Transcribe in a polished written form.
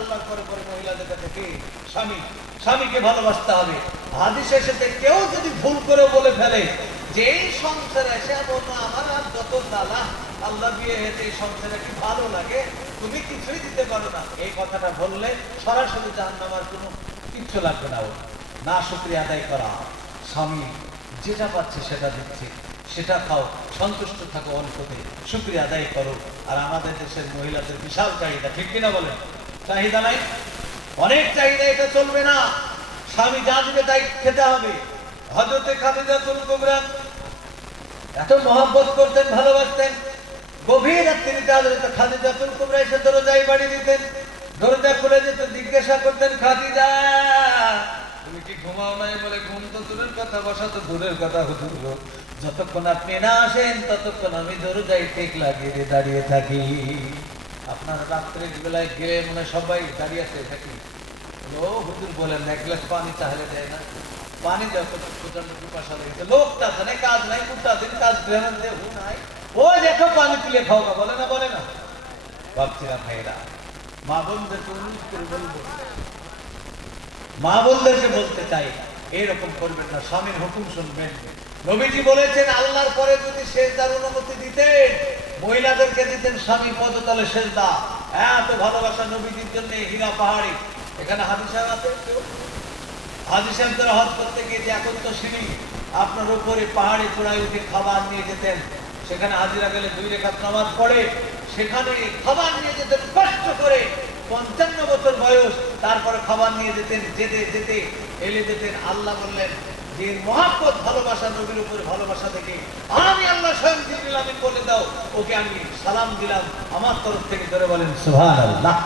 আল্লাহর পরে পরে মহিলাদের কাছে কি স্বামী, স্বামীকে ভালোবাসতে হবে। হাদিসে এসেছে কেউ যদি ভুল করে বলে ফেলে যে এই সংসারে এসে বলবো আমার আর যত জ্বালা, আল্লাহ বিয়ে হয়েছে এই সংসারে কি ভালো লাগে, তুমি কিছুই দিতে পারো না, এই কথাটা বললে সরাসরি জাহান্নামের কোনো কিচ্ছু লাগবে না। ওর না শুকরিয়া আদায় করা, স্বামী যেটা পাচ্ছে সেটা দিচ্ছে, সেটা খাও, সন্তুষ্ট থাকো, অল্পতে শুকরিয়া আদায় করো। আর আমাদের দেশের মহিলাদের বিশাল চাহিদা, ঠিক কিনা বলেন? চাহিদা নাই, অনেক চাহিদা, এটা চলবে না। স্বামী যা দিবে তাই খেতে হবে। হযরতে খাদিজাতুল কুবরা এত মহব্বত করতেন, ভালোবাসতেন। গভীর রাত্রিতে হযরতে খাদিজাতুল কুবরা এসে দরজায় বাড়ি দিতেন, দরজা খুলে যেত, জিজ্ঞাসা করতেন খাদিজা তুমি কি ঘুমাও নাই? বলে ঘুম তো দূরের কথা, বসা তো দূরের কথা, হুজুর যতক্ষণ আপনি না আসেন ততক্ষণ আমি দরজায় টেক লাগিয়ে দাঁড়িয়ে থাকি। আপনার রাত্রের বেলায় গেলে মনে সবাই দাঁড়িয়ে আছে থাকি, ও হুজুর বলেন এক গ্লাস পানি চাহলে দেয় না, পানি যখন প্রচন্ড পিপাসা লেগেছে, লোকটা জানে কাজ নাই, কুটা দিন কাজ নাই, ও দেখো পানি তুলে খাওয়া, বলে না বলে না? ভাবছিলাম ভাইরা, মা বোনদেরকে অনুরোধ করে বলবো, মা বোনদেরকে বলতে চাই এরকম করবেন না, স্বামীর হুকুম শুনবেন। নবীজি বলেছেন আল্লাহর পরে যদি সেজদার অনুমতি দিতেন মহিলাদেরকে দিতেন স্বামীর পদতলে সেজদা। এত ভালোবাসা নবীজির জন্য হীরা পাহাড়ি। এখানে হাজী সাহেব আছে, হাজী সাহেব তারা হজ করতে গিয়ে যে এখন তো সিঁড়ি, আপনার উপরে পাহাড়ে চূড়ায় উঠে খাবার নিয়ে যেতেন, সেখানে হাজিরা গেলে 2 রাকাত নামাজ পড়ে সেখানে খাবার নিয়ে যেতেন কষ্ট করে, 55 বছর বয়স, তারপরে খাবার নিয়ে যেতেন, যেতে যেতে এলে যেতেন। আল্লাহ বললেন যে মহাব্বত ভালোবাসা নবীর উপরে ভালোবাসা থেকে আমি আল্লাহ স্বয়ং জিবরিল আমিন বলে দাও ওকে আমি সালাম দিলাম আমার তরফ থেকে, ধরে বলেন সুবহানাল্লাহ।